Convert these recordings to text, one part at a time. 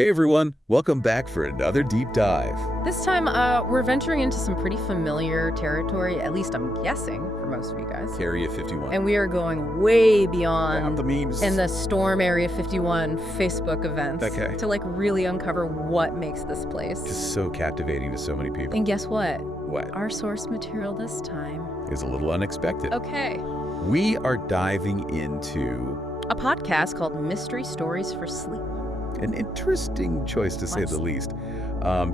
Hey everyone, welcome back for another deep dive. This time, we're venturing into some pretty familiar territory, at least I'm guessing, for most of you guys. Area 51. And we are going way beyond the memes. in the Storm Area 51 Facebook events Okay. to really uncover what makes this place. Just so captivating to so many people. And guess what? What? Our source material this time. Is a little unexpected. Okay. We are diving into A podcast called Mystery Stories for Sleep. an interesting choice to say the least.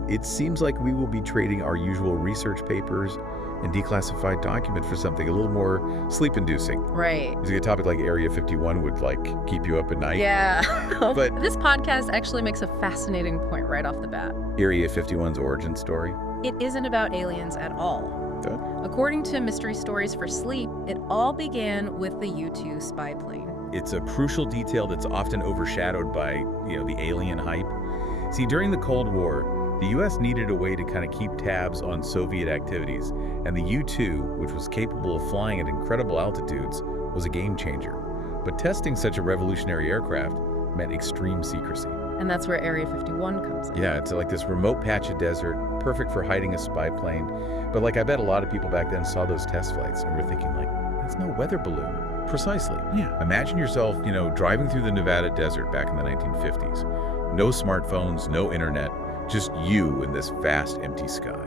It seems like we will be trading our usual research papers and declassified document for something a little more sleep-inducing. Right. Is a topic like Area 51 would keep you up at night? Yeah. But this podcast actually makes a fascinating point right off the bat. Area 51's origin story? It isn't about aliens at all. Good. According to Mystery Stories for Sleep, it all began with the U-2 spy plane. It's a crucial detail that's often overshadowed by, the alien hype. See, during the Cold War, the U.S. needed a way to kind of keep tabs on Soviet activities, and the U-2, which was capable of flying at incredible altitudes, was a game changer. But testing such a revolutionary aircraft meant extreme secrecy. And that's where Area 51 comes in. Yeah, it's like this remote patch of desert, perfect for hiding a spy plane. But I bet a lot of people back then saw those test flights and were thinking that's no weather balloon. Precisely. Yeah. Imagine yourself, driving through the Nevada desert back in the 1950s. No smartphones, no internet, just you in this vast empty sky.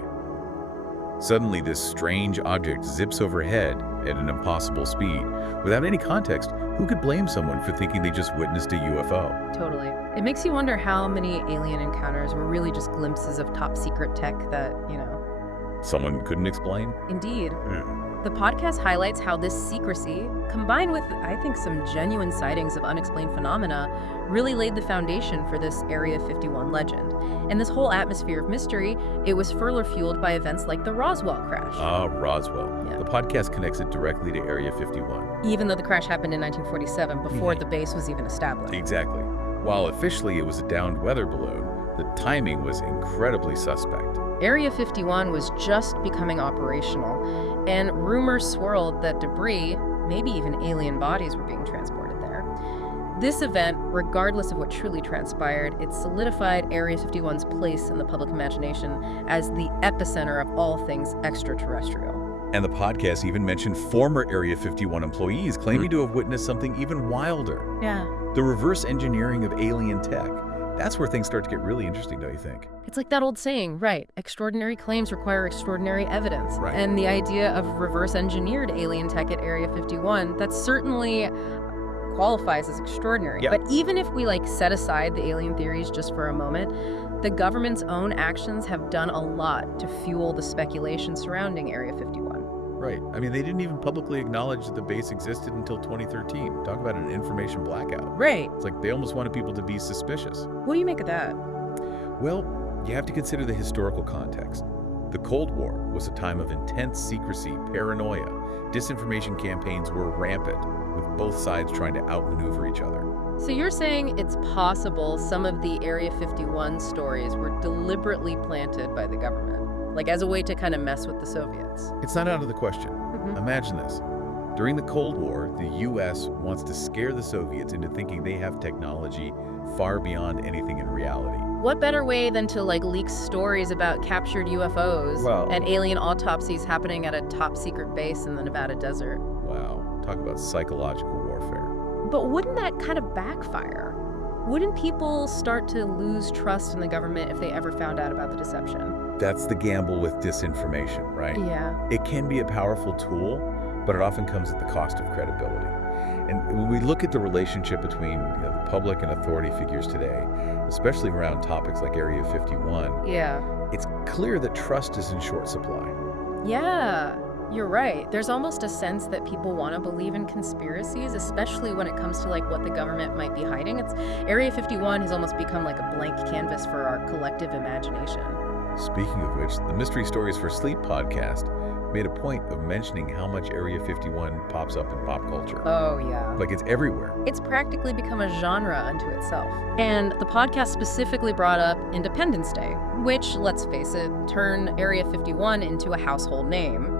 Suddenly, this strange object zips overhead at an impossible speed. Without any context, who could blame someone for thinking they just witnessed a UFO? Totally. It makes you wonder how many alien encounters were really just glimpses of top secret tech that, Someone couldn't explain? Indeed. The podcast highlights how this secrecy, combined with, I think, some genuine sightings of unexplained phenomena, really laid the foundation for this Area 51 legend. And this whole atmosphere of mystery, it was further fueled by events like the Roswell crash. Ah, Roswell. Yeah. The podcast connects it directly to Area 51. Even though the crash happened in 1947, before the base was even established. Exactly. While officially it was a downed weather balloon, the timing was incredibly suspect. Area 51 was just becoming operational, and rumors swirled that debris, maybe even alien bodies, were being transported there. This event, regardless of what truly transpired, it solidified Area 51's place in the public imagination as the epicenter of all things extraterrestrial. And the podcast even mentioned former Area 51 employees claiming to have witnessed something even wilder. Yeah. The reverse engineering of alien tech. That's where things start to get really interesting, don't you think? It's like that old saying, right? Extraordinary claims require extraordinary evidence. Right. And the idea of reverse engineered alien tech at Area 51, that certainly qualifies as extraordinary. Yeah. But even if we set aside the alien theories just for a moment, the government's own actions have done a lot to fuel the speculation surrounding Area 51. Right. They didn't even publicly acknowledge that the base existed until 2013. Talk about an information blackout. Right. It's like they almost wanted people to be suspicious. What do you make of that? Well, you have to consider the historical context. The Cold War was a time of intense secrecy, paranoia. Disinformation campaigns were rampant, with both sides trying to outmaneuver each other. So you're saying it's possible some of the Area 51 stories were deliberately planted by the government, as a way to kind of mess with the Soviets? It's not out of the question. Imagine this. During the Cold War, the U.S. wants to scare the Soviets into thinking they have technology far beyond anything in reality. What better way than to leak stories about captured UFOs and alien autopsies happening at a top secret base in the Nevada desert? Wow, talk about psychological warfare. But wouldn't that kind of backfire? Wouldn't people start to lose trust in the government if they ever found out about the deception? That's the gamble with disinformation, right? Yeah. It can be a powerful tool, but it often comes at the cost of credibility. And when we look at the relationship between the public and authority figures today, especially around topics like Area 51, it's clear that trust is in short supply. Yeah, you're right. There's almost a sense that people want to believe in conspiracies, especially when it comes to what the government might be hiding. Area 51 has almost become a blank canvas for our collective imagination. Speaking of which, the Mystery Stories for Sleep podcast made a point of mentioning how much Area 51 pops up in pop culture. Oh, yeah. It's everywhere. It's practically become a genre unto itself. And the podcast specifically brought up Independence Day, which, let's face it, turned Area 51 into a household name.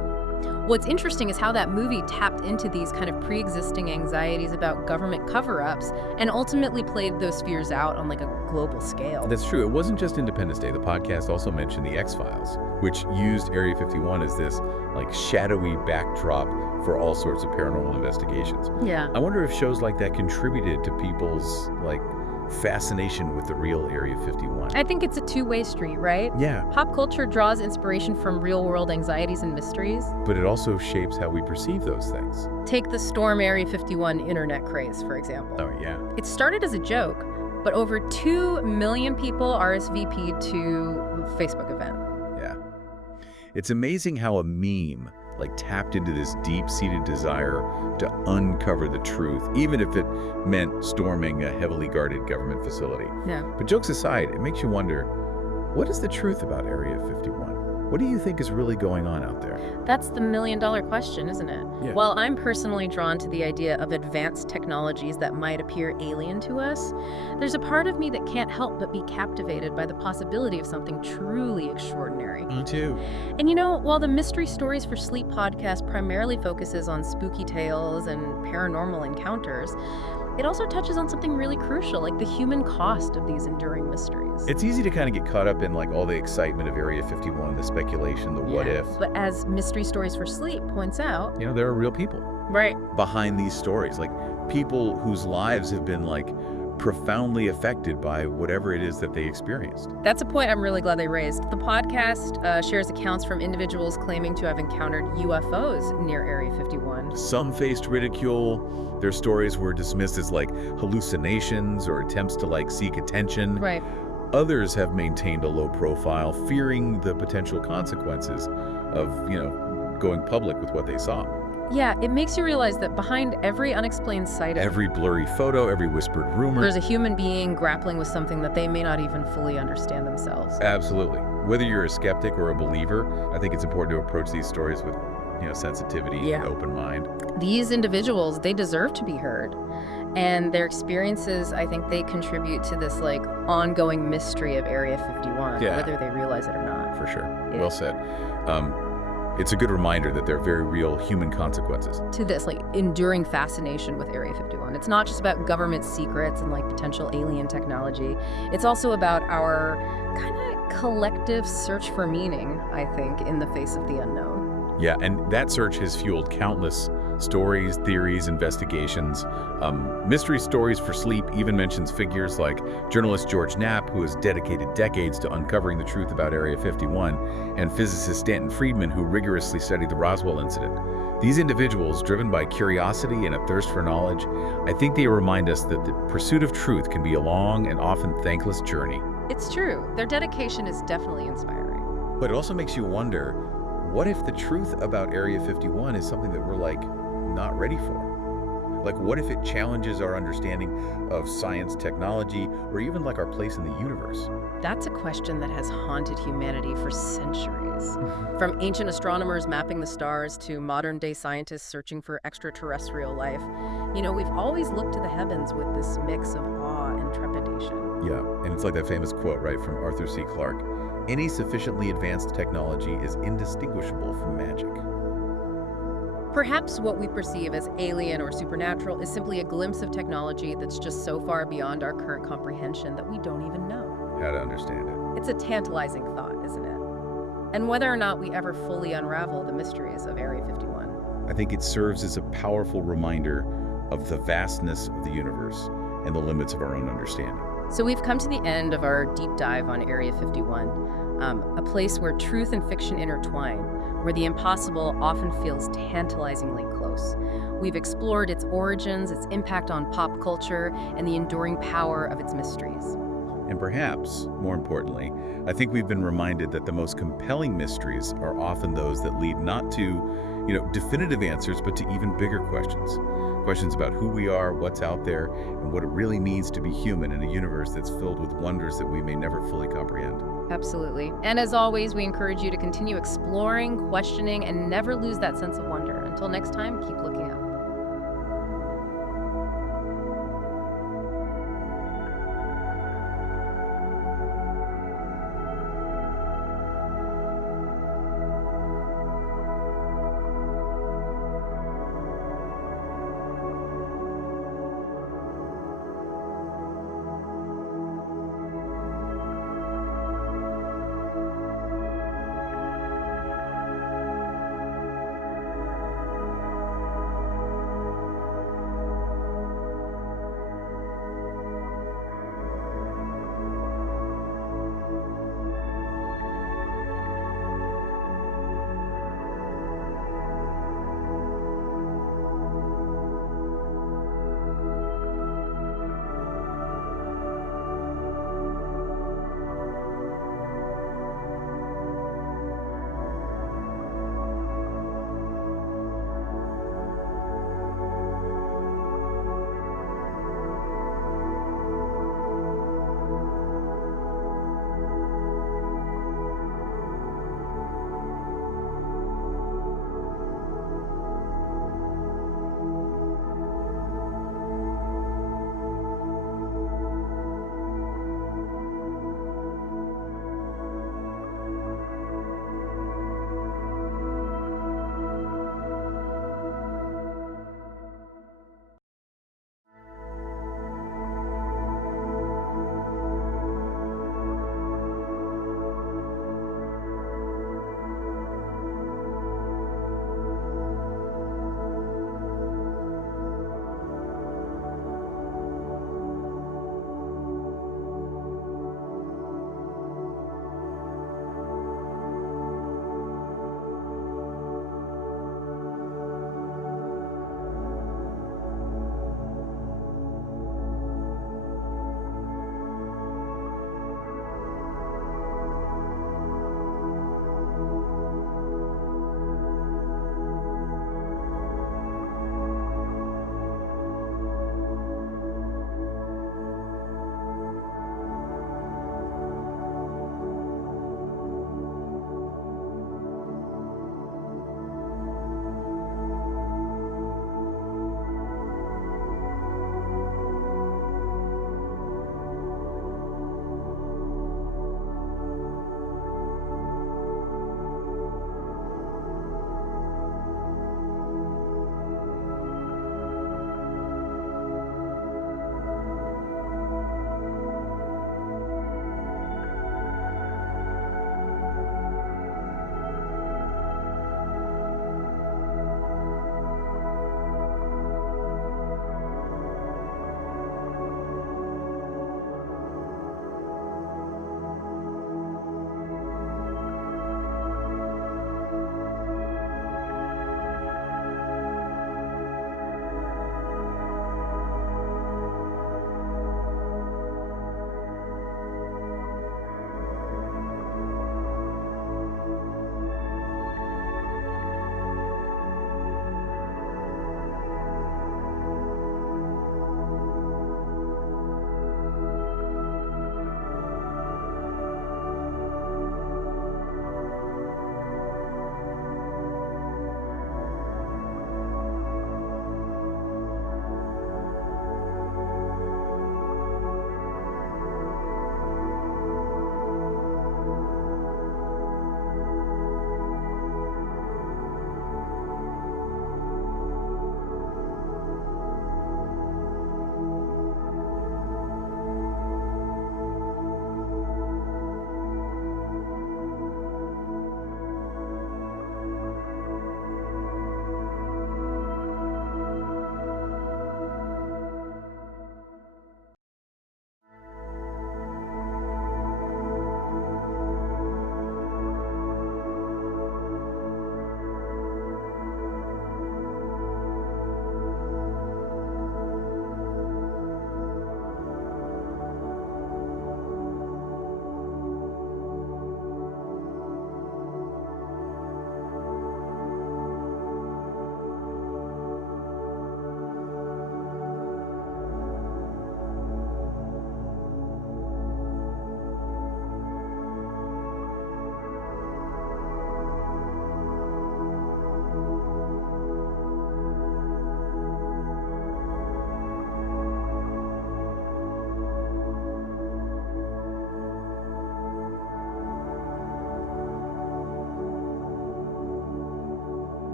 What's interesting is how that movie tapped into these kind of pre-existing anxieties about government cover-ups and ultimately played those fears out on like a global scale. That's true. It wasn't just Independence Day. The podcast also mentioned the X-Files, which used Area 51 as this like shadowy backdrop for all sorts of paranormal investigations. Yeah. I wonder if shows like that contributed to people's like fascination with the real Area 51. I think it's a two-way street, right? Yeah. Pop culture draws inspiration from real-world anxieties and mysteries. But it also shapes how we perceive those things. Take the Storm Area 51 internet craze, for example. Oh, yeah. It started as a joke, but over 2 million people RSVP'd to the Facebook event. Yeah. It's amazing how a meme like tapped into this deep-seated desire to uncover the truth, even if it meant storming a heavily guarded government facility. Yeah. But jokes aside, it makes you wonder, what is the truth about Area 51? What do you think is really going on out there? That's the million-dollar question, isn't it? Yeah. While I'm personally drawn to the idea of advanced technologies that might appear alien to us, there's a part of me that can't help but be captivated by the possibility of something truly extraordinary. Me too. And you know, while the Mystery Stories for Sleep podcast primarily focuses on spooky tales and paranormal encounters, it also touches on something really crucial, like the human cost of these enduring mysteries. It's easy to kind of get caught up in like all the excitement of Area 51, the speculation, the what if. But as Mystery Stories for Sleep points out, You know, there are real people right, behind these stories, like people whose lives have been like profoundly affected by whatever it is that they experienced. that's a point I'm really glad they raised. The podcast shares accounts from individuals claiming to have encountered UFOs near Area 51. Some faced ridicule. Their stories were dismissed as like hallucinations or attempts to like seek attention. Right. Others have maintained a low profile, fearing the potential consequences of, going public with what they saw. Yeah, it makes you realize that behind every unexplained sighting, Every blurry photo, every whispered rumor. there's a human being grappling with something that they may not even fully understand themselves. Absolutely. Whether you're a skeptic or a believer, I think it's important to approach these stories with, sensitivity and an open mind. These individuals, they deserve to be heard. And their experiences, I think they contribute to this like ongoing mystery of Area 51, Yeah. whether they realize it or not. For sure. Yeah. Well said. It's a good reminder that there are very real human consequences. To this like enduring fascination with Area 51. It's not just about government secrets and like potential alien technology. It's also about our kind of collective search for meaning, I think, in the face of the unknown. Yeah, and that search has fueled countless stories, theories, investigations. Mystery Stories for Sleep even mentions figures like journalist George Knapp, who has dedicated decades to uncovering the truth about Area 51, and physicist Stanton Friedman, who rigorously studied the Roswell incident. These individuals, driven by curiosity and a thirst for knowledge, I think they remind us that the pursuit of truth can be a long and often thankless journey. It's true. Their dedication is definitely inspiring. But it also makes you wonder, what if the truth about Area 51 is something that we're like not ready for? Like, what if it challenges our understanding of science, technology, or even like our place in the universe? That's a question that has haunted humanity for centuries. From ancient astronomers mapping the stars to modern-day scientists searching for extraterrestrial life, we've always looked to the heavens with this mix of awe and trepidation. Yeah, and it's like that famous quote, right, from Arthur C. Clarke. Any sufficiently advanced technology is indistinguishable from magic. Perhaps what we perceive as alien or supernatural is simply a glimpse of technology that's just so far beyond our current comprehension that we don't even know. How to understand it. It's a tantalizing thought, isn't it? And whether or not we ever fully unravel the mysteries of Area 51. I think it serves as a powerful reminder of the vastness of the universe and the limits of our own understanding. So we've come to the end of our deep dive on Area 51, a place where truth and fiction intertwine, where the impossible often feels tantalizingly close. We've explored its origins, its impact on pop culture, and the enduring power of its mysteries. And perhaps, more importantly, I think we've been reminded that the most compelling mysteries are often those that lead not to, definitive answers, but to even bigger questions. Questions about who we are, what's out there, and what it really means to be human in a universe that's filled with wonders that we may never fully comprehend. Absolutely. And as always, we encourage you to continue exploring, questioning, and never lose that sense of wonder. Until next time, keep looking